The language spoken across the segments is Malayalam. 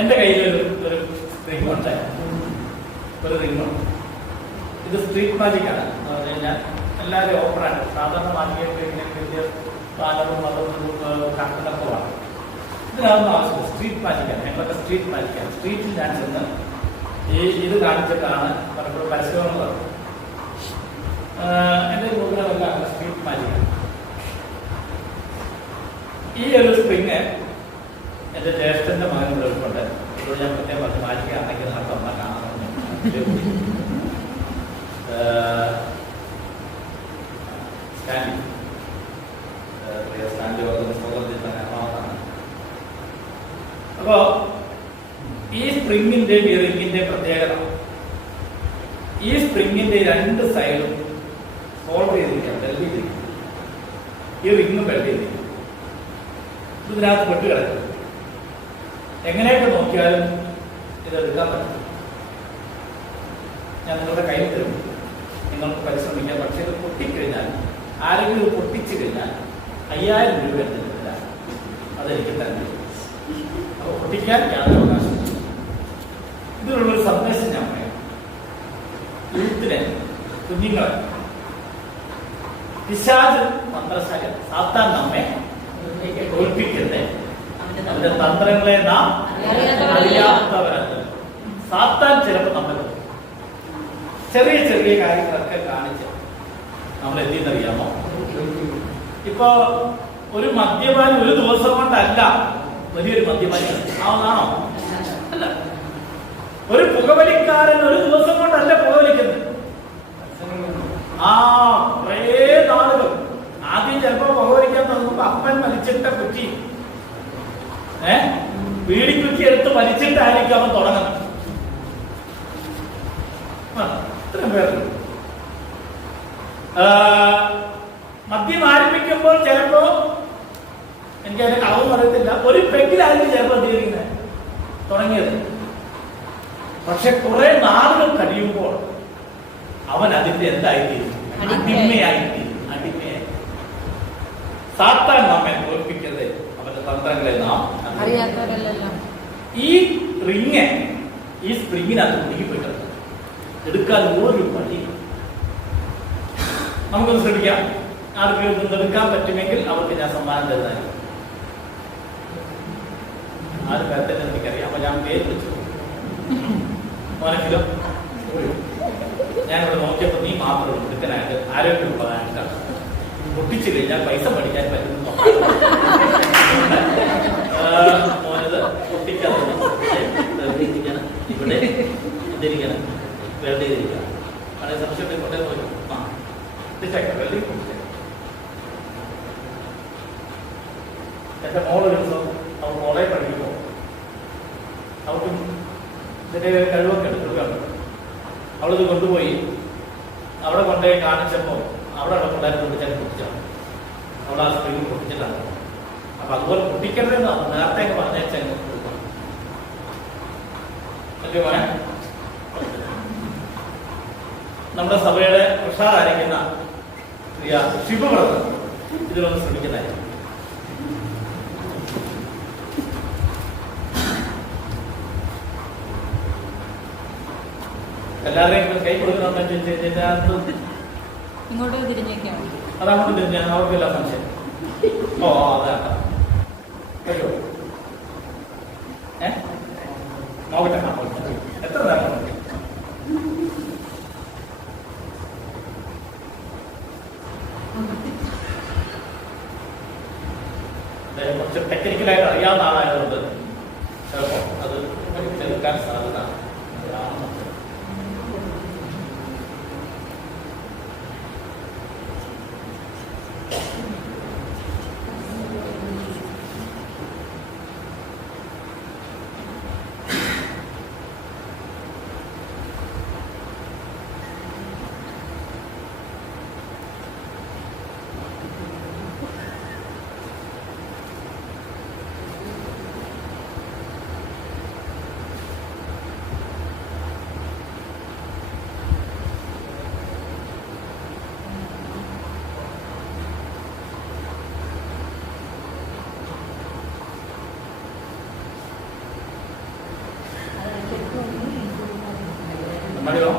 എൻ്റെ കയ്യിലൊരു റിംഗ് ഉണ്ടായിരുന്നു, ഒരു റിംഗുണ്ട്. ഇത് സ്ട്രീറ്റ് മാജിക്കാണ് എന്ന് പറഞ്ഞു കഴിഞ്ഞാൽ എല്ലാവരും ഓപ്പണാണ്. സാധാരണ മാജിക്കൊക്കെ ഇങ്ങനെ വലിയ പാലവും അതും കണ്ടൊക്കെ വേണം. ഇതിനകത്ത് ആവശ്യമില്ല. സ്ട്രീറ്റ് മാജിക്കാണ്. ഞങ്ങളൊക്കെ സ്ട്രീറ്റ് മാജിക്കാണ്. സ്ട്രീറ്റിൽ ഞാൻ ചെന്ന് ഇത് കാണിച്ചിട്ടാണ് പലപ്പോഴും പരസ്യമുള്ളത്. എൻ്റെ പ്രോഗ്രാമെല്ലാം സ്ട്രീറ്റ് മാജിക്കാണ്. ഈ ഒരു സ്പ്രിങ് എൻ്റെ ജ്യേഷ്ഠൻ്റെ മകൻ എടുപ്പുണ്ട്. ഇപ്പോൾ ഞാൻ പ്രത്യേകം പറഞ്ഞ് മാജിക്കാണെങ്കിൽ നടത്താൻ കാണാമെന്ന് അപ്പോ ഈ സ്പ്രിങ്ങിന്റെ ഈ റിങ്ങിന്റെ പ്രത്യേകത, ഈ സ്പ്രിങ്ങിന്റെ രണ്ട് സൈഡും സോൾവ് ചെയ്തിരിക്കുകയാണ്, വെൽഡ് ചെയ്തിരിക്കും. ഈ റിങ്ങും വെൽഡ് ചെയ്തിരിക്കും. ഇതിനകത്ത് പെട്ട് കിടക്കും. എങ്ങനെയൊക്കെ നോക്കിയാലും ഇതെടുക്കാൻ പറ്റും. ഞാൻ നിങ്ങളുടെ കയ്യിൽ തരും, നിങ്ങൾക്ക് പരിശ്രമിക്കാം. പക്ഷെ ഇത് പൊട്ടിക്കഴിഞ്ഞാൽ, ആരെങ്കിലും ഇത് പൊട്ടിച്ചു കഴിഞ്ഞാൽ 5000 രൂപ എടുത്തിട്ടില്ല, അതെനിക്ക് തന്നെ. അപ്പോൾ പൊട്ടിക്കാൻ യാതൊരു അവകാശമില്ല. ഇതിനുള്ളൊരു സന്ദേശം ഞാൻ പറയാം. യൂത്തിനെ, കുഞ്ഞുങ്ങളെ, പിശാച് തന്ത്രശാലി, സാത്താൻ നമ്മെ തോൽപ്പിക്കരുത്. അവന്റെ തന്ത്രങ്ങളെ നാം അറിയാത്തവരല്ല. സാത്താൻ ചിലപ്പോൾ നമ്മൾ ചെറിയ ചെറിയ കാര്യങ്ങളൊക്കെ കാണിച്ച് നമ്മൾ എന്തെന്നറിയാമോ? ഇപ്പൊ ഒരു മദ്യപാനി ഒരു ദിവസം കൊണ്ടല്ല വലിയൊരു മദ്യപാനി ആവുന്നതാണോ? അല്ല. ഒരു പുകവലിക്കാരൻ ഒരു ദിവസം കൊണ്ടല്ല പുകവലിക്കുന്നത്. കുറേ നാളുകൾ. ആദ്യം ചിലപ്പോ പുകവലിക്കാൻ തുടങ്ങുമ്പോ അപ്പൻ വലിച്ചിട്ട കുറ്റി, വീടിക്കുറ്റി എടുത്ത് വലിച്ചിട്ടായിരിക്കും അവൻ തുടങ്ങുന്നത്. ഇത്രയും പേരുണ്ട്. മദ്യം ആരംഭിക്കുമ്പോൾ ചിലപ്പോ, എനിക്ക് അതിന്റെ കളവൊന്നും അറിയത്തില്ല, ഒരു പെഗ്ഗിലായിരിക്കും ചിലപ്പോൾ എന്ത് തുടങ്ങിയത്. പക്ഷെ കുറെ നാളുകൾ കഴിയുമ്പോൾ അവൻ അതിന്റെ എന്തായിത്തീരും? അടിമയായിത്തീരും. അടിമയായി. സാത്താൻ നമ്മെ തോൽപ്പിക്കരുത്, അവന്റെ തന്ത്രങ്ങളെ നാം അറിയാത്തവരല്ലോ. ഈ റിങ് ഈ സ്പ്രിങ്ങിനകത്ത് കുടുങ്ങിപ്പോയിട്ടുണ്ട്. എടുക്കാൻ ഒരു പണി. നമുക്കൊന്ന് ശ്രമിക്കാം. ആർക്കെങ്കിലും എടുക്കാൻ പറ്റുമെങ്കിൽ അവർക്ക് ഞാൻ സമ്മാനം തരുന്നതായിരിക്കും. ആര് പേരത്തെ എനിക്കറിയാം. അപ്പൊ ഞാൻ പേര് വിളിച്ചു. മോനെങ്കിലും ഞാനിവിടെ നോക്കിയപ്പോ നീ മാത്രം എടുക്കാനായിട്ട് ആരോഗ്യമുള്ളതായിട്ടാണ്. പൊട്ടിച്ചു കഴിഞ്ഞാൽ പൈസ പഠിക്കാൻ പറ്റുന്നു. മോനത് പൊട്ടിക്കാതെ ഇവിടെ എന്തിരിക്കണം, വെറുതെ ചെയ്തിരിക്കണം. വളരെ സംശയം കൊണ്ടേ പോയി എന്റെ മോളൊരു ദിവസം അവൾ കോളേജ് പഠിക്കുമ്പോൾ അവൾക്കും ഇതിന്റെ കഴിവൊക്കെ എടുക്കുകയാണ്. അവളിത് കൊണ്ടുപോയി അവിടെ കൊണ്ടുപോയി കാണിച്ചപ്പോൾ അവിടെ പിള്ളേരെ പൊട്ടിച്ചാൽ പൊട്ടിച്ചാണ്. അവൾ ആ സ്പ്രിങ് പൊട്ടിച്ചിട്ടാണ്. അപ്പൊ അതുപോലെ പൊട്ടിക്കരുതെന്ന് നേരത്തെ പറഞ്ഞേച്ചാൽ നമ്മുടെ സഭയുടെ ഉഷാറായിരിക്കുന്ന പ്രിയ ശിവബ്രദർ ഇതിലൊന്ന് ശ്രമിക്കുന്നതായിരിക്കും. എല്ലാവരെയും കൈ കൊടുക്കുന്നുണ്ടെങ്കിൽ ഇങ്ങോട്ട് തിരിഞ്ഞേക്കാം. അതങ്ങോട്ട് തിരിഞ്ഞാൽ അവർക്കെല്ലാം സംശയം. ഓ അതാ കഴിയോ? നോക്കട്ടെ, എത്ര നേരം? കുറച്ച് ടെക്നിക്കലായിട്ട് അറിയാവുന്ന ആളായതുകൊണ്ട് ചിലപ്പോൾ അത് ചെറുക്കാൻ സാധ്യത. മതിയോ?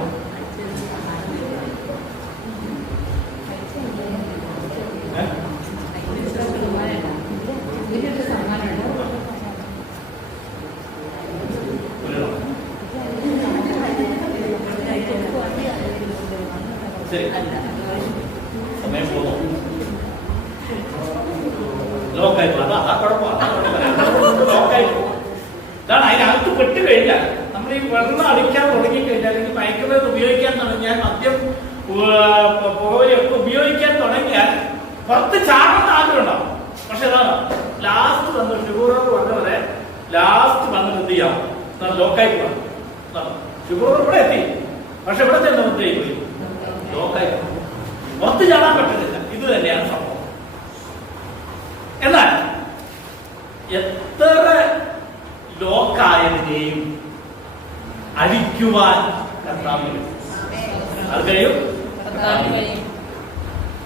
ശരി, സമയം പോകുന്നു. ലോക്കായി പോകും. അതാ കുഴപ്പമാണ്. ലോക്കായി പോകും. ഇതാണ് അതിനകത്ത് പെട്ട് കഴിഞ്ഞാൽ, നമ്മൾ ഈ വെള്ളം അടിക്കാൻ തുടങ്ങിക്കഴിഞ്ഞാൽ, അല്ലെങ്കിൽ മയക്കുമരുന്ന് ഉപയോഗിക്കാൻ തുടങ്ങിയാൽ, മദ്യം പുകവലിയൊക്കെ ഉപയോഗിക്കാൻ തുടങ്ങിയാൽ പുറത്ത് ചാടുന്ന ആഗ്രഹം ഉണ്ടാവും. പക്ഷെ അതാണ് ലാസ്റ്റ് വന്ന് ഷുഗറോട് വന്നവരെ ലാസ്റ്റ് വന്ന് എന്ത് ചെയ്യാം? ലോക്കായി പോകണം. ഷുഗറോട് ഇവിടെ എത്തി, പക്ഷെ ഇവിടെ ചെന്ന് മുദ്രയായി പോയി ലോക്കായി പുറത്ത് ചാടാൻ പറ്റുന്നില്ല. ഇത് തന്നെയാണ് സംഭവം. എന്നാൽ എത്ര ലോക്കായതിനെയും അഴിക്കുവാൻ കർത്താവിന് അത് കഴിയും.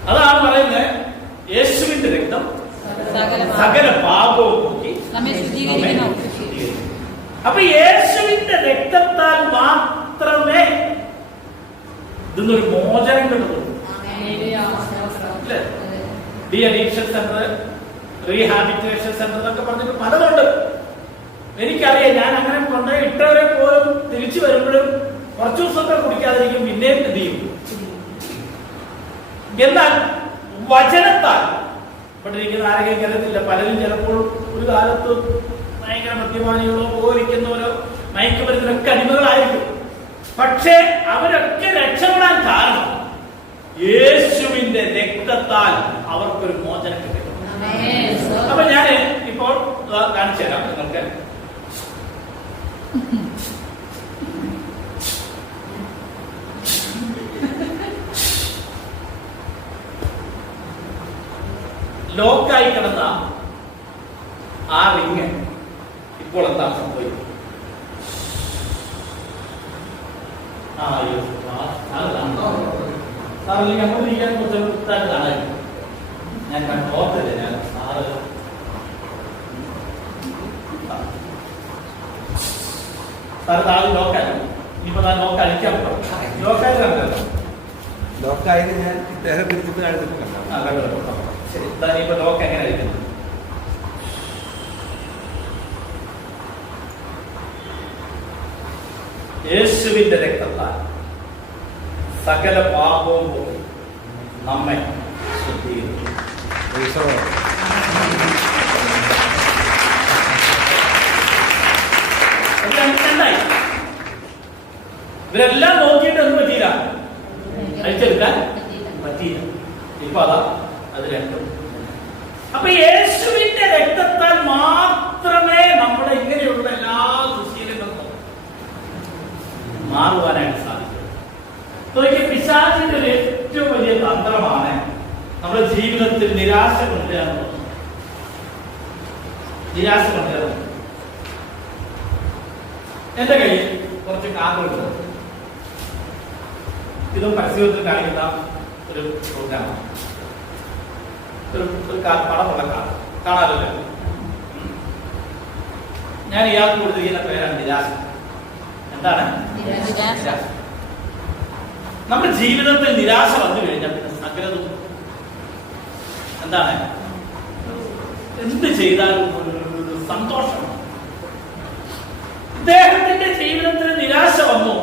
അതാണ് പറയുന്നത്, യേശുവിന്റെ രക്തം സകല പാപവും നോക്കി നമ്മെ ശുദ്ധീകരിക്കുന്നു. അപ്പൊ യേശുവിന്റെ രക്തത്താൽ മാത്രമേ ഇതിന്നൊരു മോചനം കിട്ടുള്ളൂ. De addiction centre, rehabilitation centre എന്നൊക്കെ പറഞ്ഞിട്ട് പലതുണ്ട്. എനിക്കറിയാം, ഞാൻ അങ്ങനെ കൊണ്ട് ഇട്ടവരെ പോലും തിരിച്ചു വരുമ്പോഴും കുറച്ചു ദിവസമൊക്കെ കുടിക്കാതിരിക്കും, പിന്നെയും എന്ത് ചെയ്യും. എന്നാൽ വചനത്താൽ ഇവിടെ ഇരിക്കുന്ന ആരെങ്കിലും കരുതില്ല, പലരും ചിലപ്പോൾ ഒരു കാലത്ത് ഭയങ്കര മദ്യപാനികളോ പോയിരിക്കുന്നവരോ മയക്കുമരുന്നിനൊക്കെ അടിമകളായിരിക്കും. പക്ഷേ അവരൊക്കെ രക്ഷപ്പെടാൻ കാരണം യേശുവിന്റെ രക്തത്താൽ അവർക്കൊരു മോചനം കിട്ടും. അപ്പൊ ഞാൻ ഇപ്പോൾ കാണിച്ചു തരാം നിങ്ങൾക്ക്. ലോക്കായി കിടന്ന ആ റിങ് ഇപ്പോൾ എന്താ സംഭവിക്കും? അങ്ങോട്ട് ഇരിക്കാൻ കുറച്ച് വൃത്തായിട്ട് കാണാമായിരുന്നു. ഞാൻ ഓർത്തില്ല. ഞാൻ സാറ് താഴെ ലോക്കായി. ഇനിയിപ്പോ ഞാൻ ലോക്ക് അടിക്കാൻ പോകും. ലോക്കായി കണ്ടല്ലോ. ലോക്കായത് ഞാൻ ഇദ്ദേഹം തിരിച്ചിട്ട് കാണിച്ചിട്ടുണ്ട്. ശരി, ഇപ്പൊ ലോക്ക് എങ്ങനെ അടിക്കുന്നത്? യേശുവിന്റെ രക്തത്താൽ സകല പാപവും പോയി നമ്മെ ശുദ്ധീകരിക്കും. ഇവരെല്ലാം നോക്കിയിട്ട് ഒന്നും പറ്റിയില്ല, അഴിച്ചെടുക്കാൻ പറ്റിയില്ല. ഇപ്പൊ അതാ അത് രണ്ടും. അപ്പൊ യേശുവിന്റെ രക്തത്താൽ മാത്രമേ നമ്മുടെ ഇങ്ങനെയുള്ള എല്ലാ ദുശീലങ്ങളും മാറുവാനായിട്ട് സാധിക്കും. പിശാചിന്റെ ഒരു ഏറ്റവും വലിയ തന്ത്രമാണ് നമ്മുടെ ജീവിതത്തിൽ നിരാശ കൊണ്ടുവരിക. നിരാശ കൊണ്ടുവരുന്നത്. എന്റെ കയ്യിൽ കുറച്ച് കാർഡുണ്ട്. ഇതും പരസ്യത്തിൽ കാണിക്കുന്ന ഒരു പ്രോഗ്രാമാണ്. ഒരു പടമുള്ള കാർഡ് കാണാറില്ല. ഞാൻ ഇയാൾക്ക് കൊടുത്തിരിക്കുന്ന പേരാണ് നിരാശ. എന്താണ് നിരാശ? നമ്മുടെ ജീവിതത്തിൽ നിരാശ വന്നു കഴിഞ്ഞാൽ പിന്നെ സകലതും എന്താണ്, എന്ത് ചെയ്താലും ഒരു സന്തോഷം. അദ്ദേഹത്തിന്റെ ജീവിതത്തിൽ നിരാശ വന്നു,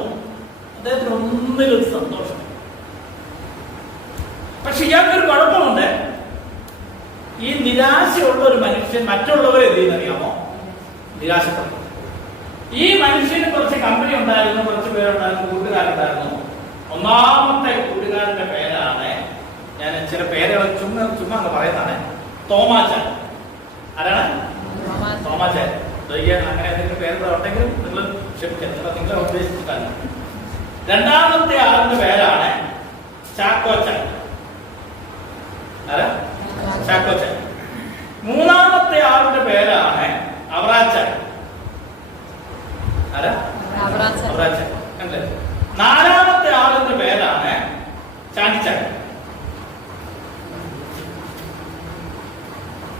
അദ്ദേഹത്തിന് ഒന്നിലും സന്തോഷം. പക്ഷെ ഇയാൾക്കൊരു കുഴപ്പമുണ്ട്. ഈ നിരാശയുള്ള ഒരു മനുഷ്യൻ മറ്റുള്ളവരെ എന്ത് ചെയ്യുന്നറിയാമോ? നിരാശപ്പെടും. ഈ മനുഷ്യന് കുറച്ച് കമ്പനി ഉണ്ടായിരുന്നു, കുറച്ച് പേരുണ്ടായിരുന്നു, കൂട്ടുകാരുണ്ടായിരുന്നു. ഒന്നാമത്തെ കൂട്ടുകാരന്റെ പേരാണ്, ഞാൻ ചില പേരുകൾ ചുമ്മാ അങ്ങ് പറയുന്നതാണ്, തോമാച്ചൻ. ആരാണ്? തോമാച്ചൻ. അങ്ങനെ എന്തെങ്കിലും പേരുകൾ ഉണ്ടെങ്കിലും നിങ്ങൾ ക്ഷമിക്കണം, നിങ്ങളെ ഉദ്ദേശിച്ചിട്ടല്ല. രണ്ടാമത്തെ ആളിന്റെ പേരാണ് ചാക്കോച്ചൻ. ആരാ? ചാക്കോച്ചൻ. മൂന്നാമത്തെ ആളിന്റെ പേരാണ് അവറാച്ചൻ. ആരാ? അവറാച്ചൻ. അല്ലേ? നാലാമത്തെ ആളിന്റെ പേരാണ് ചാണ്ടിച്ചൻ.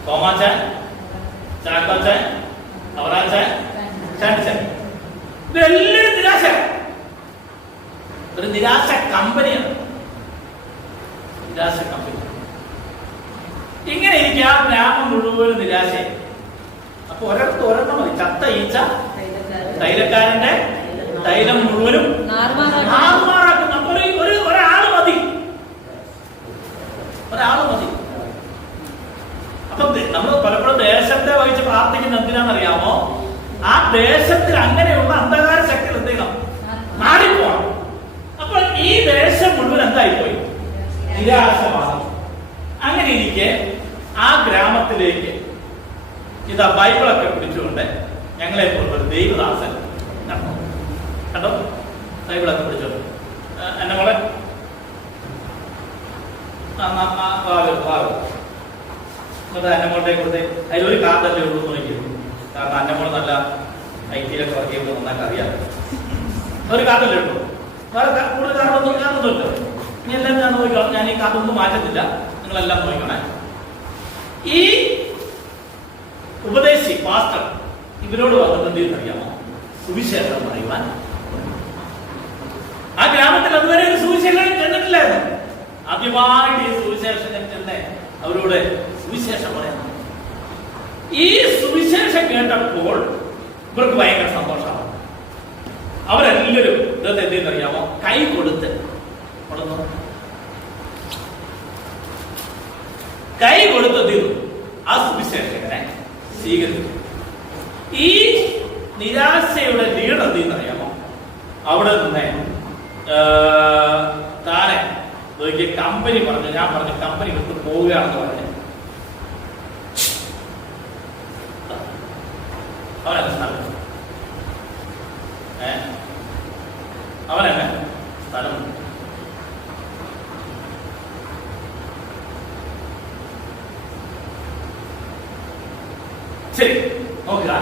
തോമാച്ചൻ, ചാക്കോച്ചൻ, അവറാച്ചൻ, ചാണ്ടിച്ചൻ. ഇതെല്ലാം നിരാശ. ഒരു നിരാശ കമ്പനിയാണ്. നിരാശ കമ്പനി. ഇങ്ങനെ ഇരിക്കുക, ആ ഗ്രാമം മുഴുവൻ നിരാശയായി. അപ്പൊ ഒരെണ്ണം മതി. ചത്ത ഈച്ച തൈലക്കാരന്റെ തൈലം മുഴുവനും ആറുമാറാക്കുന്ന ഒരാള് മതി. അപ്പൊ നമ്മൾ പലപ്പോഴും ദേശത്തെ വഹിച്ച് പ്രാർത്ഥിക്കുന്ന എന്തിനാണെന്നറിയാമോ? ആ ദേശത്തിൽ അങ്ങനെയുള്ള അന്ധകാര ശക്തികൾ എന്തെങ്കിലും മാറിപ്പോവാം. അപ്പോൾ ഈ ദേശം മുഴുവൻ എന്തായിപ്പോയി? നിരാശമാണ്. അങ്ങനെ ഇരിക്കെ ആ ഗ്രാമത്തിലേക്ക് ഇതാ ബൈബിളൊക്കെ പിടിച്ചുകൊണ്ട് ഞങ്ങളെ പോലൊരു ദൈവദാസൻ കണ്ടോ, ബൈബിളൊക്കെ പിടിച്ചോണ്ട് എന്നെ മോളെ എന്നിട്ട് അന്നമോട്ടെ കൊടുത്ത് അതിലൊരു കാർഡല്ലേ ഉള്ളൂ നോക്കിയത്. കാരണം അന്നമോള് നല്ല IT-ലൊക്കെ വർക്ക് ചെയ്യുമ്പോൾ നന്നായിട്ട് അറിയാം. ഒരു കാർഡല്ലേ ഉള്ളൂ, വേറെ കൂടുതൽ കാർഡൊന്നുമില്ല. ഇനി എല്ലാം ഞാൻ നോക്കിക്കോളാം. ഞാൻ ഈ കാർഡൊന്നും മാറ്റത്തില്ല, നിങ്ങളെല്ലാം നോക്കണേ. ഈ ഉപദേശി പാസ്റ്റർ ഇവരോട് വന്നിട്ട് എന്തെന്നറിയാമോ? സുവിശേഷം പറയുവാൻ. ആ ഗ്രാമത്തിൽ അതുവരെ ഒരു സുവിശേഷം ചെന്നിട്ടില്ലായിരുന്നു. ആദ്യമായിട്ട് ഈ സുവിശേഷം ചെന്ന് അവരോട് സുവിശേഷം പറയുന്നു. ഈ സുവിശേഷം കേട്ടപ്പോൾ ഇവർക്ക് ഭയങ്കര സന്തോഷമാണ്. അവരെല്ലാവരും ഇതൊക്കെ എന്തെന്നറിയാമോ? കൈ കൊടുത്ത് തീർന്നു ആ സുവിശേഷകനെ സ്വീകരിച്ചു. ഈ നിരാശയുടെ ലീഡർ എന്തെന്നറിയാമോ? അവിടെ നിന്ന് താനെ കമ്പനി പറഞ്ഞു, ഞാൻ പറഞ്ഞു കമ്പനി വിട്ട് പോവുകയാണെന്ന് പറഞ്ഞു. അവനെന്നെ സ്ഥലം അവനെന്നെ സ്ഥലം ശരി നോക്കുക.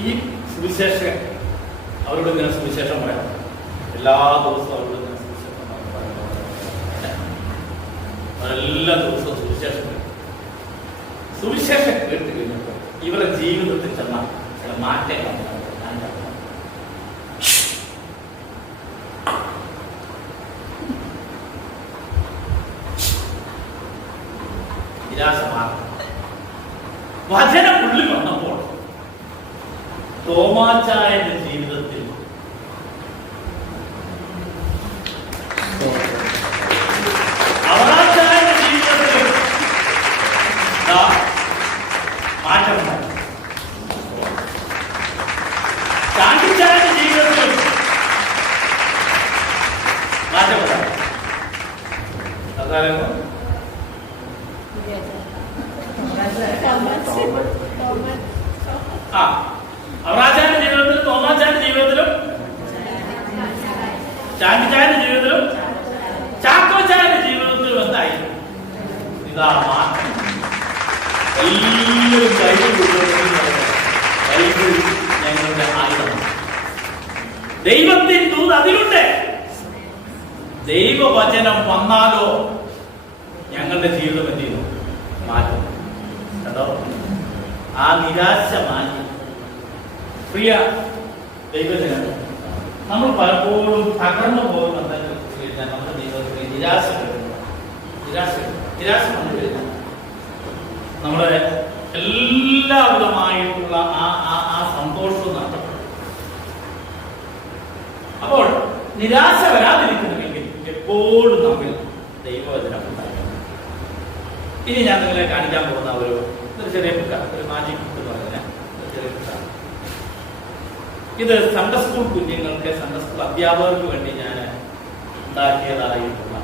ഈ സുവിശേഷകൻ അവരോട് ഇങ്ങനെ സുവിശേഷം പറയാം. എല്ലാ ദിവസവും അവരോട് ഇങ്ങനെ സുവിശേഷം എല്ലാ ദിവസവും സുവിശേഷം കേട്ട് കഴിഞ്ഞപ്പോൾ ഇവരുടെ ജീവിതത്തിൽ ചെന്ന ചില മാറ്റങ്ങൾ നിരാശ മാറി. വചനം ഉള്ളിൽ വന്നപ്പോൾ തോമാച്ചായന്റെ ജീവിതത്തിൽ അവറാച്ചായന്റെ ജീവിതത്തിൽ മാറ്റമുണ്ടായി. ചാണ്ടിച്ചായന്റെ ജീവിതത്തിൽ മാറ്റമുണ്ടായി. അതായത് അവറാച്ചാന്റെ ജീവിതത്തിലും തോമാച്ചാന്റെ ജീവിതത്തിലും ചാണ്ടിച്ചായന്റെ ജീവിതത്തിലും ചാക്കോച്ചായന്റെ ജീവിതത്തിലും എന്തായി? ഇതാ മാറ്റം. എല്ലാവരും ബൈബിൾ ഞങ്ങളുടെ ആയുധമാണ്. ദൈവത്തിൻ ദൂത് അതിലുണ്ട്. ദൈവവചനം വന്നാലോ ഞങ്ങളുടെ ജീവിതം എന്ത് ചെയ്യുന്നു? മാറ്റും. കേട്ടോ, ആ നിരാശ മാറ്റി. പ്രിയ ദൈവജനം, നമ്മൾ പലപ്പോഴും തകർന്നു പോകുന്നത് നമ്മുടെ ജീവിതത്തിൽ നിരാശ വന്നു കഴിഞ്ഞാൽ നമ്മുടെ എല്ലാവിധമായിട്ടുള്ള ആ സന്തോഷവും നഷ്ടപ്പെടും. അപ്പോൾ നിരാശ വരാതിരിക്കണമെങ്കിൽ എപ്പോഴും നമ്മൾ ദൈവവചനം ഉണ്ടാക്കണം. ഇനി ഞാൻ നിങ്ങളെ കാണിക്കാൻ പോകുന്ന ഒരു ചെറിയ ബുക്കാണ്, ഒരു മാജിക് ബുക്ക് എന്ന് പറഞ്ഞ ചെറിയ ബുക്കാണ്. ഇത് സൺഡേ സ്കൂൾ കുഞ്ഞുങ്ങൾക്ക്, സൺഡേ സ്കൂൾ അധ്യാപകർക്ക് വേണ്ടി ഞാൻ ഉണ്ടാക്കിയതായിട്ടുള്ള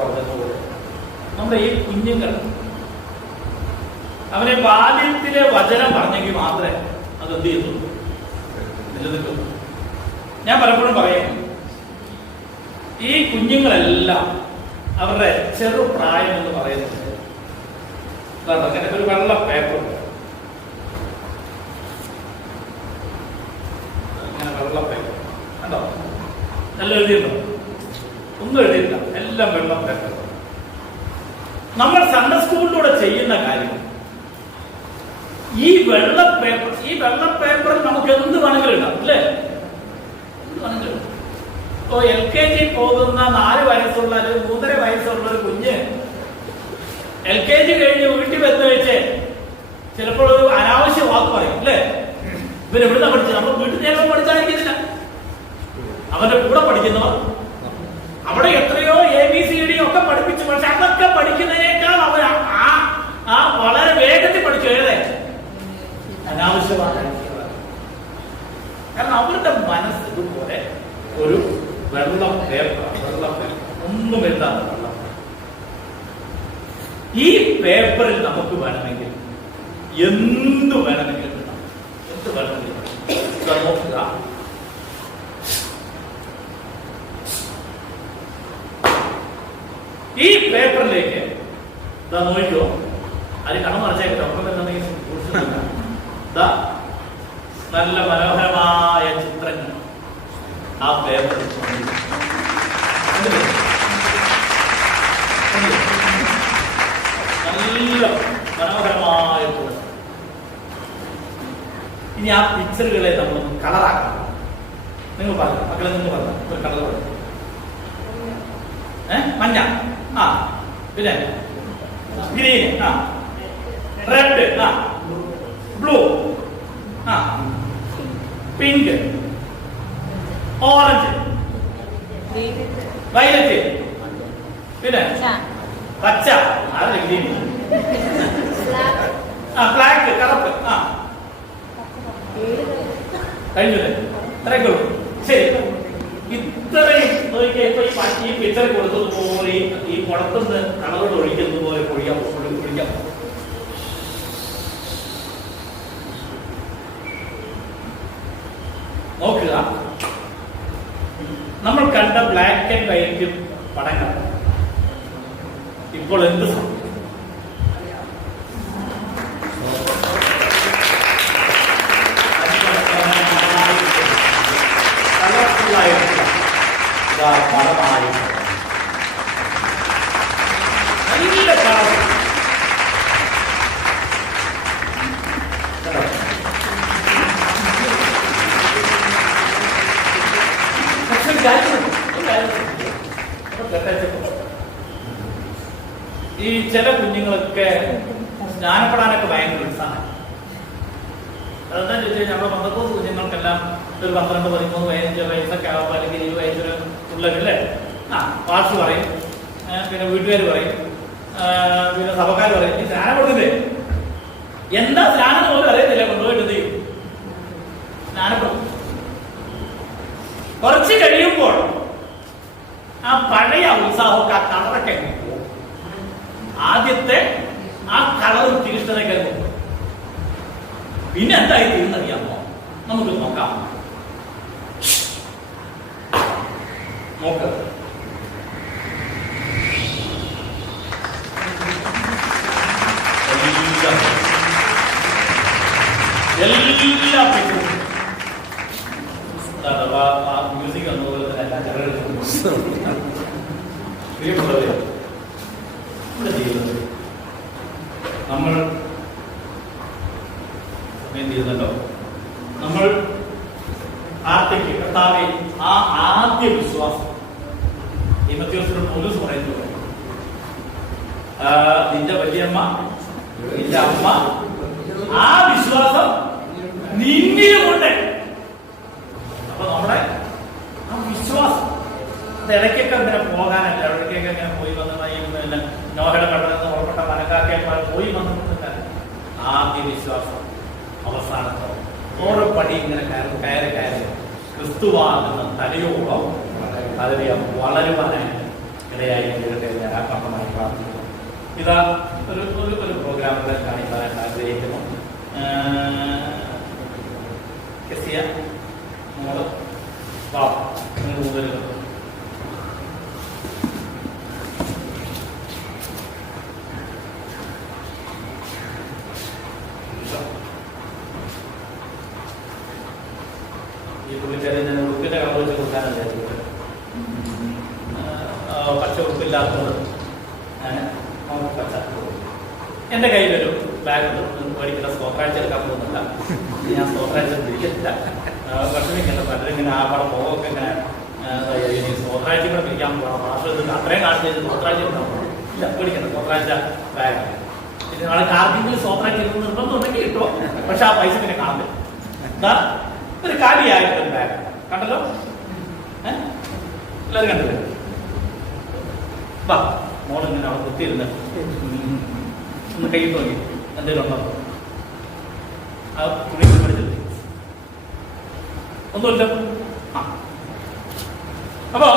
പറഞ്ഞതുപോലെ നമ്മുടെ ഈ കുഞ്ഞുങ്ങൾ അവനെ ബാല്യത്തിലെ വചനം പറഞ്ഞെങ്കിൽ മാത്രമേ അത് എന്ത് ചെയ്യുള്ളൂ, നിലനിൽക്കുന്നു. ഞാൻ പലപ്പോഴും പറയും, ഈ കുഞ്ഞുങ്ങളെല്ലാം അവരുടെ ചെറുപ്രായം എന്ന് പറയുന്നത് അങ്ങനെ ഒരു വെള്ള പേപ്പറുണ്ട്, അങ്ങനെ വെള്ള പേപ്പർ കണ്ടോ, എല്ലാം എഴുതിയിട്ടുണ്ടോ? ഒന്നും എഴുതിയില്ല, എല്ലാം വെള്ള പേപ്പർ. നമ്മൾ സൺഡേ സ്കൂളിലൂടെ ചെയ്യുന്ന കാര്യം ഈ വെള്ള പേപ്പറിൽ നമുക്ക് എന്ത് വേണമെങ്കിലും ഇടാം അല്ലേ? എന്ത് വേണമെങ്കിലും. ഇപ്പോ LKG പോകുന്ന 4 വയസ്സുള്ള 3.5 വയസ്സുള്ള ഒരു കുഞ്ഞ് LKG കഴിഞ്ഞ് വീട്ടിൽ വന്ന് വെച്ച് ചിലപ്പോൾ ഒരു അനാവശ്യ വാക്ക് പറയും അല്ലേ? ഇവർ എവിടുന്ന പഠിച്ചത്? നമ്മൾ വീട്ടിൽ ചിലപ്പോൾ പഠിച്ചായിരിക്കുന്നില്ല. അവന്റെ കൂടെ പഠിക്കുന്നവർ അവിടെ എത്രയോ ABCD ഒക്കെ പഠിപ്പിച്ചു. പക്ഷെ അതൊക്കെ പഠിക്കുന്നതിനേക്കാൾ അവർ ആ വളരെ വേഗത്തിൽ പഠിച്ചു. ഏതെ അനാവശ്യമാണ്. കാരണം അവരുടെ മനസ്സ് ഇതുപോലെ ഒരു വെള്ള പേപ്പർ ഒന്നും എഴുതാതെ വെള്ളം. ഈ പേപ്പറിൽ നമുക്ക് വേണമെങ്കിൽ എന്ത് വേണമെങ്കിലും കിട്ടാം. എന്ത് വേണമെങ്കിലും നോക്കുക. ഈ പേപ്പറിലേക്ക് നോക്കിയോ, അത് കണ്ണം മറച്ചേക്കട്ടെ. ഒപ്പം എന്തെങ്കിലും നല്ല മനോഹരമായ ചിത്രങ്ങൾ ആ പേപ്പറിൽ നല്ല മനോഹരമായ ചിത്രം. ഇനി ആ പിക്ചറുകളെ നമ്മളൊന്ന് കളറാക്കണം. നിങ്ങൾ പറഞ്ഞു മക്കളെ, നിങ്ങൾ പറഞ്ഞു ഒരു കളർ പറഞ്ഞു. മഞ്ഞ, പിന്നെ green, red, blue, pink, orange, violet, പിന്നെ പച്ച, അതല്ല ഗ്രീൻ, ബ്ലാക്ക്, കറുപ്പ്. കഴിഞ്ഞില്ലേ? ഇത്രയൊക്കെ ഉള്ളൂ. ശരി, ഇത്രയും നോക്കിയാൽ ഇപ്പൊ ഈ പിക്ചർ കൊടുത്തതുപോലെ ഈ കുളത്തുനിന്ന് കളറോട് ഒഴിക്കുന്നത് പോലെ ഒഴിക്കാം. നോക്കുക, നമ്മൾ കണ്ട ബ്ലാക്ക് ആൻഡ് വൈറ്റ് പടങ്ങൾ ഇപ്പോൾ എന്ത് സംഭവിക്കും? പടമായി നല്ല പടം. ഈ ചില കുഞ്ഞുങ്ങളൊക്കെ സ്നാനപ്പെടാനൊക്കെ ഭയങ്കര ഉത്സാഹം. അതെന്താ ചോദിച്ചാൽ നമ്മുടെ 13 കുഞ്ഞുങ്ങൾക്കെല്ലാം ഒരു 12, 13, 15 വയസ്സൊക്കെ ആവുമ്പോൾ അല്ലെങ്കിൽ 20 വയസ്സിന് ഉള്ളവരല്ലേ പാർട്ടി പറയും, പിന്നെ വീട്ടുകാർ പറയും, പിന്നെ സഭക്കാർ പറയും ഈ സ്നാനം കൊടുത്തില്ലേ. എന്താ സ്നാനം പോലും അറിയത്തില്ല. കൊണ്ടുപോയിട്ട് എന്ത് ചെയ്യും? സ്നാനപ്പെടും. കുറച്ച് കഴിയുമ്പോൾ ആ പഴയ ഉത്സാഹമൊക്കെ ആ കളറൊക്കെ പോകും. ആദ്യത്തെ ആ കളറും തീഷ്ണതയൊക്കെ പോകും. പിന്നെ എന്തായി തീർന്നറിയാമോ? നമുക്ക് നോക്കാം. നോക്ക്, എല്ലാ മ്യൂസിക് എന്നതുപോലെ തന്നെ എല്ലാ പ്രിയപ്പെട്ടവരെ, നമ്മുടെ ജീവിതത്തിൽ നമ്മൾ സമയം ചെയ്യുന്നുണ്ടോ? നമ്മൾ ആർത്തേക്ക് കർത്താവെ ആ ആദ്യ വിശ്വാസം തീമോഥെയോസിനോട് പൗലോസ് പറയുന്നു, നിന്റെ വലിയമ്മ, നിന്റെ അമ്മ, ആ വിശ്വാസം നിന്നിലുമുണ്ട്. അപ്പൊ നമ്മുടെ ആ വിശ്വാസം അത് ഇടയ്ക്കൊക്കെ ഇങ്ങനെ പോകാനല്ല, ഇടയ്ക്കൊക്കെ ഇങ്ങനെ പോയി വന്ന് പിന്നെ നോഹയുടെ കടന്ന് പുറപ്പെട്ട മനക്കാക്കന്മാർ പോയി വന്നിട്ടില്ല. ആദ്യ വിശ്വാസം അവസാനത്തോ ഓരോ പടി ഇങ്ങനെ കയറി ക്രിസ്തുവാകുന്ന തലയോളം അതിനെ വളരുവാനായിട്ട് ഇടയായി തീരട്ടെ ഞാൻ ആത്മാർത്ഥമായി പ്രാർത്ഥിക്കുന്നു. ഇതാ ഒരു പ്രോഗ്രാമിൽ കാണിക്കാനായിട്ട് ആഗ്രഹിക്കുന്നു. ഈ പുള്ളിക്കാരി ഞാൻ ഉറുപ്പിന്റെ കട വെച്ച് കൊടുക്കാനല്ലേ പച്ച ഉറുപ്പില്ലാത്തത് പച്ച. എൻ്റെ കയ്യിലൊരു ബാഗ് ഉണ്ട്. പേടിക്കുന്ന സ്തോത്രാഴ്ച എടുക്കാൻ പോകുന്നില്ല. ഞാൻ സ്തോത്രാഴ്ച പിടിക്കത്തില്ല. വിഷമിക്കണ്ട. പലരും ഇങ്ങനെ ആ പടം പോകൊക്കെ ഇങ്ങനെ സ്തോത്രാഴ്ച കൂടെ പിടിക്കാൻ പോകണം. ഭാഷ അത്രയും കാണിച്ചു സ്തോത്രാഴ്ച എടുക്കാൻ പോകണം. ഇല്ല, പേടിക്കണ്ട. സ്തോത്രാഴ്ച ബാഗാണ്. പിന്നെ നാളെ ആർക്കെങ്കിലും സ്തോത്രാഴ്ച നിർബന്ധമുണ്ടെങ്കിൽ കിട്ടുമോ? പക്ഷെ ആ പൈസ പിന്നെ കാണാൻ പറ്റും. എന്താ ഒരു കാലിയായിട്ടൊരു ബാഗ് കണ്ടല്ലോ. എല്ലാവരും കണ്ടില്ലേ? വാ മോളിങ്ങനെ അവിടെ കുത്തിയിരുന്ന് ഒന്ന് കൈ നോക്കി എന്തെങ്കിലും ഉണ്ടോ? ആ തുണി പഠിച്ചില്ലേ? ഒന്നുമില്ല. അപ്പോ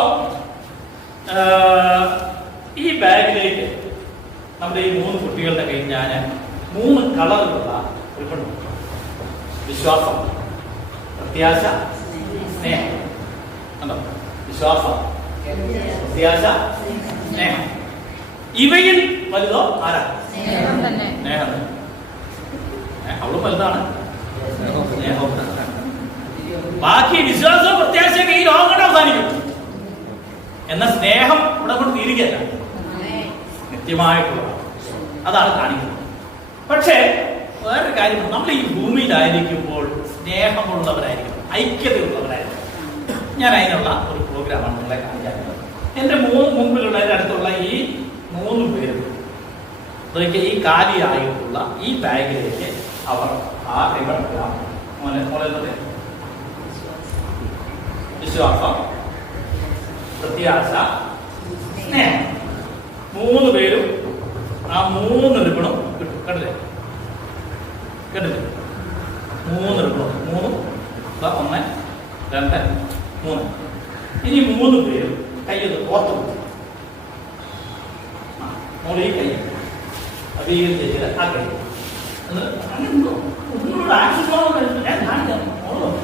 ഈ ബാഗിലേക്ക് നമ്മുടെ ഈ 3 കുട്ടികളുടെ കയ്യിൽ ഞാൻ 3 കളറിലുള്ള ഒരു പെണ്ണു. വിശ്വാസം, പ്രത്യാശ, സ്നേഹം. കണ്ടോ? വിശ്വാസം, പ്രത്യാശ, സ്നേഹം. ഇവയിൽ വലുതോ ആരാ? സ്നേഹം തന്നെ. സ്നേഹം. അവളും വലുതാണ്. സ്നേഹം. ബാക്കി വിശ്വാസവും പ്രത്യാശയൊക്കെ ഈ ലോകം കൊണ്ട് അവസാനിക്കും. എന്നാൽ സ്നേഹം ഇവിടെ കൊണ്ട് തീരുകയല്ല, നിത്യമായിട്ടുള്ള അതാണ് കാണിക്കുന്നത്. പക്ഷേ വേറൊരു കാര്യം, നമ്മൾ ഈ ഭൂമിയിലായിരിക്കുമ്പോൾ സ്നേഹമുള്ളവരായിരിക്കും, ഐക്യതയുള്ളവരായിരിക്കും. ഞാൻ അതിനുള്ള ഒരു പ്രോഗ്രാമാണ് നിങ്ങളെ കാണിക്കാറുള്ളത്. എൻ്റെ മുമ്പിലുള്ള അടുത്തുള്ള ഈ 3 പേരും അതൊക്കെ ഈ കാലിയായിട്ടുള്ള ഈ ബാഗിലേക്ക് അവർ ആ വിശ്വാസം, പ്രത്യാശ, സ്നേഹം 3 പേരും ആ 3 റിബണും കിട്ടും. കണ്ടില്ലേ? കണ്ടില്ലേ? 3 റിബണും 3 1 2 3. ഇനി 3 പേരും കയ്യത് ഓർത്തു മോളി കൈ അഭിയിൽ ചേച്ചിയുടെ ആ കൈ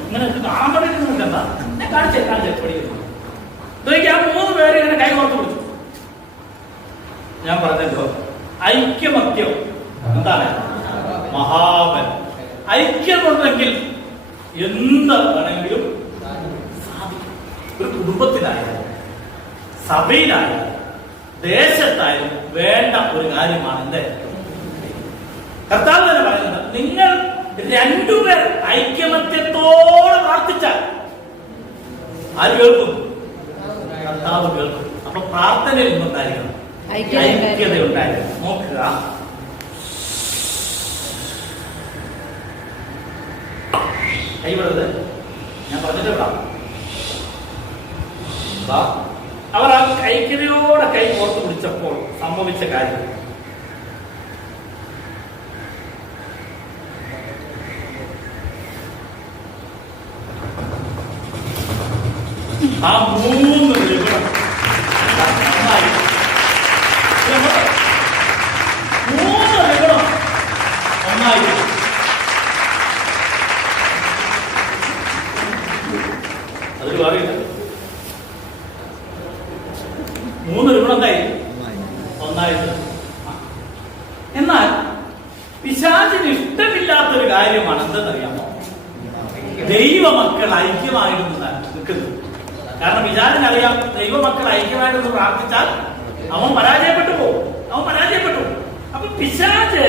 ഇങ്ങനെ കാണാൻ പഠിക്കുന്നുണ്ടെന്താ ഞാൻ കാണിച്ചേ പഠിക്കുന്നു. ഇതൊക്കെ ആ 3 പേര് ഇങ്ങനെ കൈ ഓർത്തു പിടിച്ചു. ഞാൻ പറഞ്ഞല്ലോ, ഐക്യമത്യം എന്താണ്? മഹാബലം. ഐക്യമുണ്ടെങ്കിൽ എന്ത് വേണമെങ്കിലും സാധിക്കും. ഒരു കുടുംബത്തിലായാലും സഭയിലായാലും ദേശത്തായാലും വേണ്ട ഒരു കാര്യമാണ് എന്ത്? കർത്താവ് തന്നെ പറയുന്നത്, നിങ്ങൾ 2 പേർ ഐക്യമത്യത്തോടെ പ്രാർത്ഥിച്ചാൽ ആര് കേൾക്കും? കർത്താവ് കേൾക്കും. അപ്പൊ പ്രാർത്ഥനയിൽ നിന്നുണ്ടായിരിക്കണം, ഐക്യത ഉണ്ടായിരുന്നു. നോക്കുക, കൈവിടരുത്. ഞാൻ പറഞ്ഞിട്ട് അവർ ആ ഐക്യതയോടെ കൈ കോർത്ത് പിടിച്ചപ്പോൾ സംഭവിച്ച കാര്യം ആ 3 റിബൺ ഒന്നായി. 3 റിബണും ഒന്നായി. അതൊരു അറിയില്ല. 3 റിബൺ എന്തായി? ഒന്നായിട്ട്. എന്നാൽ പിശാചിന് ഇഷ്ടമില്ലാത്തൊരു കാര്യമാണ് എന്തെന്നറിയാമോ? ദൈവമക്കൾ ഐക്യമായിട്ട് നിൽക്കുന്നത്. കാരണം പിശാചിനറിയാം, ദൈവമക്കൾ ഐക്യമായിട്ട് പ്രാർത്ഥിച്ചാൽ അവൻ പരാജയപ്പെട്ടു പോകും. അവൻ പരാജയപ്പെട്ടു. അപ്പൊ പിശാച്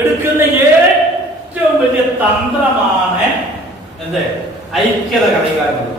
എടുക്കുന്ന ഏറ്റവും വലിയ തന്ത്രമാണ് എന്ത്? ഐക്യത കളയുക എന്നുള്ളത്.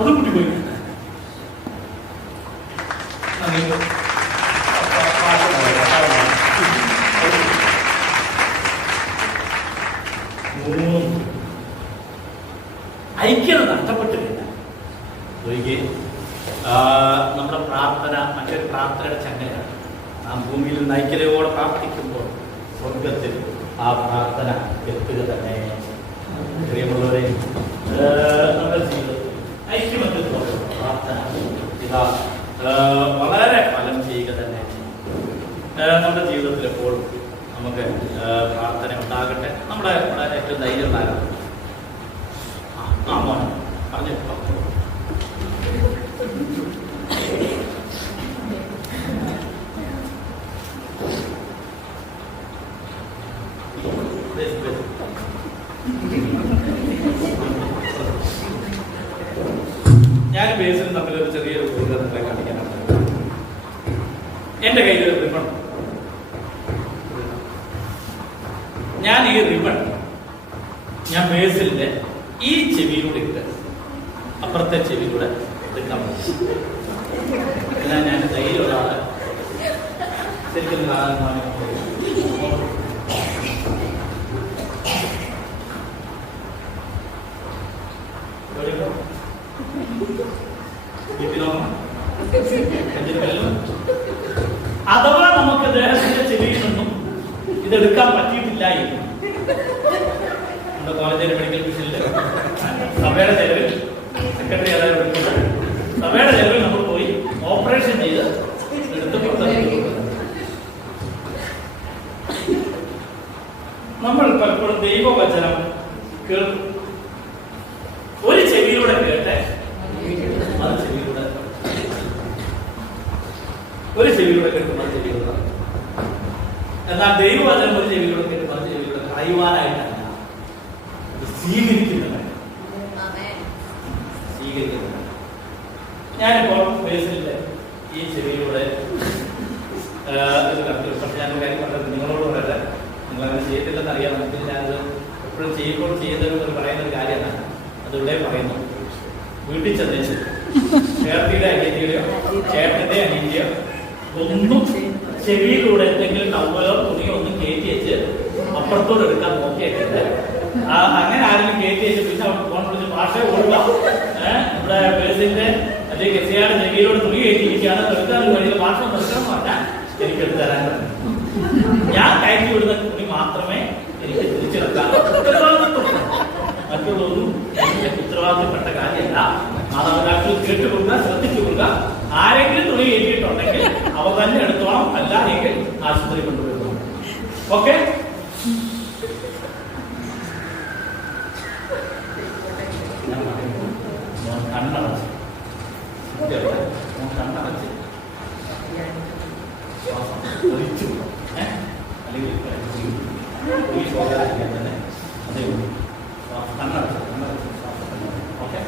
അത് കുട്ടിപ്പോയി. ഐക്യത നഷ്ടപ്പെട്ടിട്ടില്ല. നമ്മുടെ പ്രാർത്ഥന മറ്റൊരു പ്രാർത്ഥനയുടെ ചങ്ങലയാണ്. നാം ഭൂമിയിൽ നിന്ന് ഐക്യതയോടെ പ്രാർത്ഥിക്കുമ്പോൾ സ്വർഗത്തിൽ ആ പ്രാർത്ഥന എത്തുക തന്നെ. പ്രിയമുള്ളവരെ, നമ്മുടെ ജീവിതത്തിൽ ഐക്യമത്യത്തോടെ പ്രാർത്ഥന ഇതാ വളരെ ഒരു ധൈര്യം ഉണ്ടാകാം. മോനെ പറഞ്ഞു. ഞാൻ ബേസിലും തമ്മിലൊരു ചെറിയൊരു കൂടുതൽ കാണിക്കാനാണ്. എന്റെ കയ്യിൽ ഒരു റിബൺ. ഞാൻ ഈ റിബൺ ഞാൻ ബേസിലിന്റെ ഈ ചെവിയിലൂടെ ഇട്ട് അപ്പുറത്തെ ചെവിയിലൂടെ എടുക്കാൻ പറ്റും. എന്നാൽ ഞാൻ ധൈര്യം ഒരാള് ശരിക്കും അഥവാ നമുക്ക് അദ്ദേഹത്തിന്റെ ചെവിയിൽ നിന്നും ഇതെടുക്കാൻ പറ്റിയിട്ടില്ല എങ്കിൽ നമ്മുടെ കോളേജിലെ മെഡിക്കൽ ഫീസിൽ സഭയുടെ ചെലവിൽ സെക്രട്ടറി അതായത് സഭയുടെ ചെലവിൽ നമ്മൾ പോയി ഓപ്പറേഷൻ ചെയ്ത് എടുത്ത് നമ്മൾ പലപ്പോഴും ദൈവവചനം കേൾക്കും. ഒരു ചെവിയിലൂടെ കേട്ടെ അത് ചെവിയിലൂടെ, ഒരു ചെവിയിലൂടെ കേൾക്കും അത് ചെവിയിലൂടെ. എന്നാൽ ദൈവവചനം ഒരു ചെവിയിലൂടെ കേൾക്കും അത് ചെവിയിലൂടെ കളയുവാനായിട്ടല്ല, സ്വീകരിക്കുന്നത്. ഞാനിപ്പോൾ ബേസിലെ ഈ ചെവിയിലൂടെ ഇത് കണ്ടു. പക്ഷെ ഞാനൊരു കാര്യം പറഞ്ഞത് നിങ്ങളോട് പറയട്ടെ, നിങ്ങളങ്ങനെ ചെയ്യത്തില്ലെന്ന് അറിയാം. എങ്കിൽ ഞാനത് എപ്പോഴും ചെയ്യുമ്പോൾ ചെയ്യുന്നതെന്ന് പറയുന്ന ഒരു കാര്യമാണ്. അതിവിടെ പറയുന്നു. വീട്ടിൽ ചെന്നേച്ച് ചേർത്തിയുടെ അനിയത്തിയുടെയോ ചേട്ടന്റെ അനിയത്തിയോ ഒന്നും ചെവിയിലൂടെ എന്തെങ്കിലും ടവലോ തുണിയോ ഒന്നും കയറ്റി വെച്ച് അപ്പുറത്തോട് എടുക്കാൻ നോക്കിയിട്ടുണ്ട്. അങ്ങനെ ആരെങ്കിലും കയറ്റി വെച്ച് പിന്നെ അവിടെ ഫോൺ വിളിച്ച് ഭാഷ ഓടുക, ഇവിടെ ബേസിന്റെ അല്ലെങ്കിൽ കെസിയാട് ചെവിയിലൂടെ തുണി കയറ്റിയിരിക്കുകയാണ്, എടുക്കാൻ വഴിയിൽ ഭാഷ നിർത്തണം പറഞ്ഞാൽ എനിക്ക് എടുത്തു തരാൻ പറ്റും. ഞാൻ കയറ്റി വിടുന്ന തുണി മാത്രമേ എനിക്ക് തിരിച്ചെടുക്കാൻ മറ്റുള്ളതൊന്നും എനിക്ക് ഉത്തരവാദിത്തപ്പെട്ട കാര്യമല്ല. മാതാപിതാക്കൾ കേട്ടുകൊടുക്കുക, ശ്രദ്ധിച്ചുകൊടുക്കുക. ആരെങ്കിലും തുണി കയറ്റിയിട്ടുണ്ടെങ്കിൽ അവ തന്നെ എടുത്തോണം, അല്ല എങ്കിൽ ആശുപത്രി കൊണ്ടുവരുന്നു. ഓക്കെ? കണ്ണടച്ച് കണ്ണടച്ച് ശ്വാസം ഒഴിച്ചു അല്ലെങ്കിൽ ഈ ശ്വാസം തന്നെ അതേ ഉള്ളൂ. കണ്ണടച്ച് കണ്ണടച്ച് ശ്വാസം. ഓക്കെ?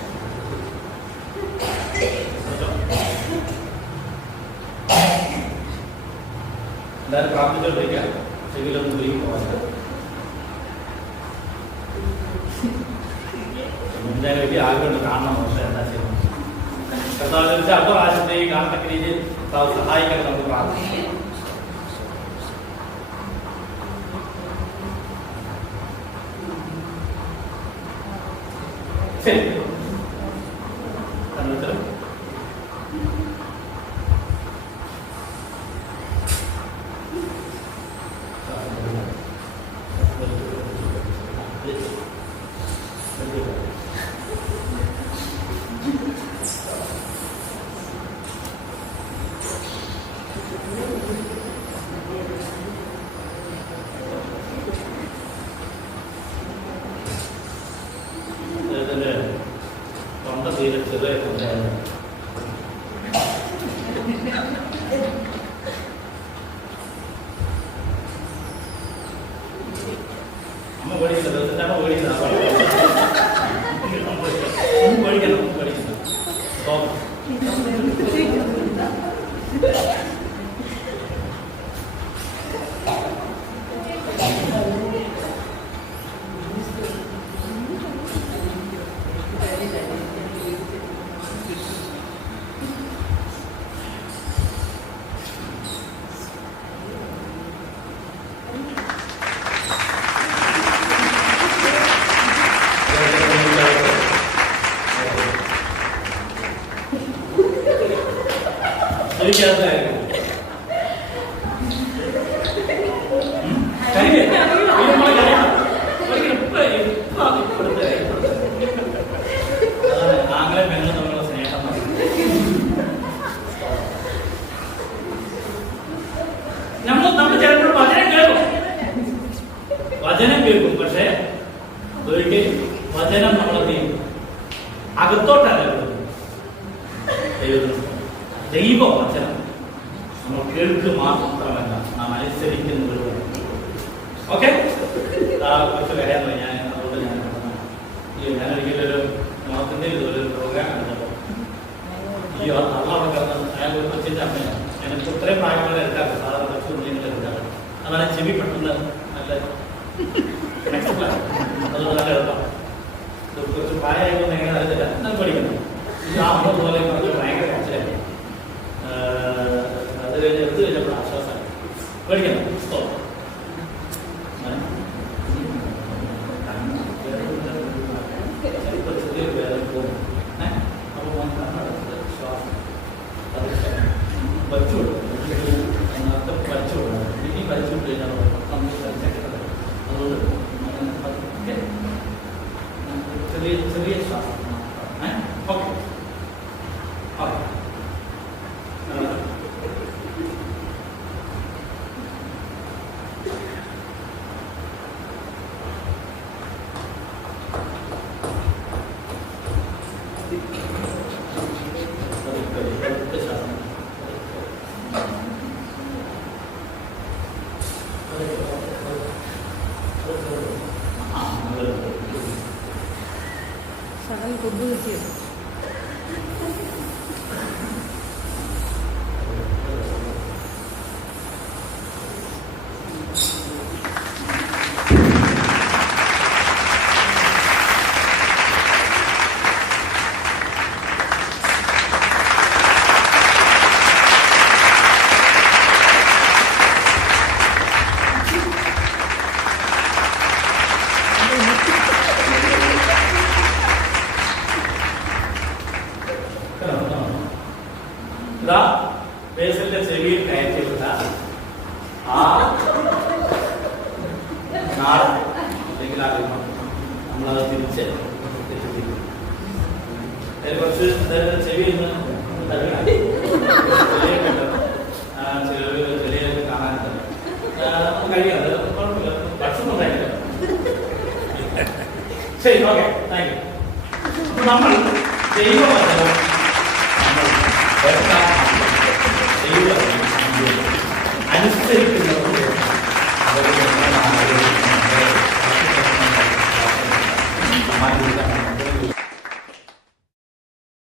എല്ലാവരും പ്രാർത്ഥിച്ചോണ്ടിരിക്കുക. ചെവിയിലൊന്നും ഒഴുകി പോകാൻ എന്തായാലും വലിയ ആഗ്രഹമുണ്ട് കാണണം. പക്ഷേ എന്താ ചെയ്യുന്നത്? അടുത്ത പ്രാവശ്യത്തെ ഈ കാണത്തക്ക രീതിയിൽ സഹായിക്കാൻ നമുക്ക് പ്രാർത്ഥിക്കാം. ശരി, വചനം കേൾക്കും, പക്ഷേ ഒരിക്കൽ വചനം നമ്മൾ എന്ത് ചെയ്യും? അകത്തോട്ടല്ല ദൈവവചനം നമ്മൾ കേൾക്ക് മാത്രമല്ല നാം അനുസരിക്കുന്നത്. ഓക്കെ, കുറച്ച് കരയാൻ ഞാൻ അതുകൊണ്ട് ഞാനൊരിക്കലൊരു നോർത്തിൻ്റെ ഇതൊരു പ്രോഗ്രാം കണ്ടപ്പോൾ ഈ അള്ളാഹ് കിടന്ന് അയാൾ ഒരു കൊച്ചിൻ്റെ അമ്മയാണ്. എനിക്ക് ഇത്രയും പ്രായമുള്ള എടുക്കാറ് സാധാരണ കുറച്ച് ഉള്ളിൻ്റെ എടുക്കാറ്. അതാണ് ചെവി പെട്ടെന്ന് നല്ല അത് നല്ല എളുപ്പമാണ്. കുറച്ച് പ്രായമായതുകൊണ്ട് എങ്ങനെ അറിയത്തില്ല, എന്നാൽ പഠിക്കണം. ഇത് ആ അമ്മ പോലെ നമുക്ക് ഭയങ്കര കച്ചയായി. അത് കഴിഞ്ഞ് എടുത്തു കഴിഞ്ഞപ്പോൾ ആശ്വാസമായി. പഠിക്കണം പുസ്തകം ചെറിയ വേദന പോകും. അപ്പോൾ ശ്വാസം വച്ചു നേരത്തെ വച്ചു ഇനി വച്ചു കഴിഞ്ഞാൽ നമുക്ക് സെക്കൻഡ്. അതുകൊണ്ട് ചെറിയ ചെറിയ ശ്വാസം. ഓക്കെ ഓക്കെ സകൽ ഫുഡ് കിട്ടിയത് ഇതാ ബേസിന്റെ ചെവിയിൽ കയറ്റി വിട്ട ആ നാളെ അല്ലെങ്കിൽ അറിയുമ്പോൾ നമ്മളത് തിരിച്ച് കുറച്ച് ചെവിയിൽ നിന്ന് ചെടിയൊക്കെ കാണാൻ കഴിയാതെ കുഴപ്പമില്ല, ഭക്ഷണം ഉണ്ടായിട്ടില്ല. ശരി, ഓക്കെ, താങ്ക് യു. അപ്പൊ നമ്മൾ ദൈവവചനം അനുസരിച്ച്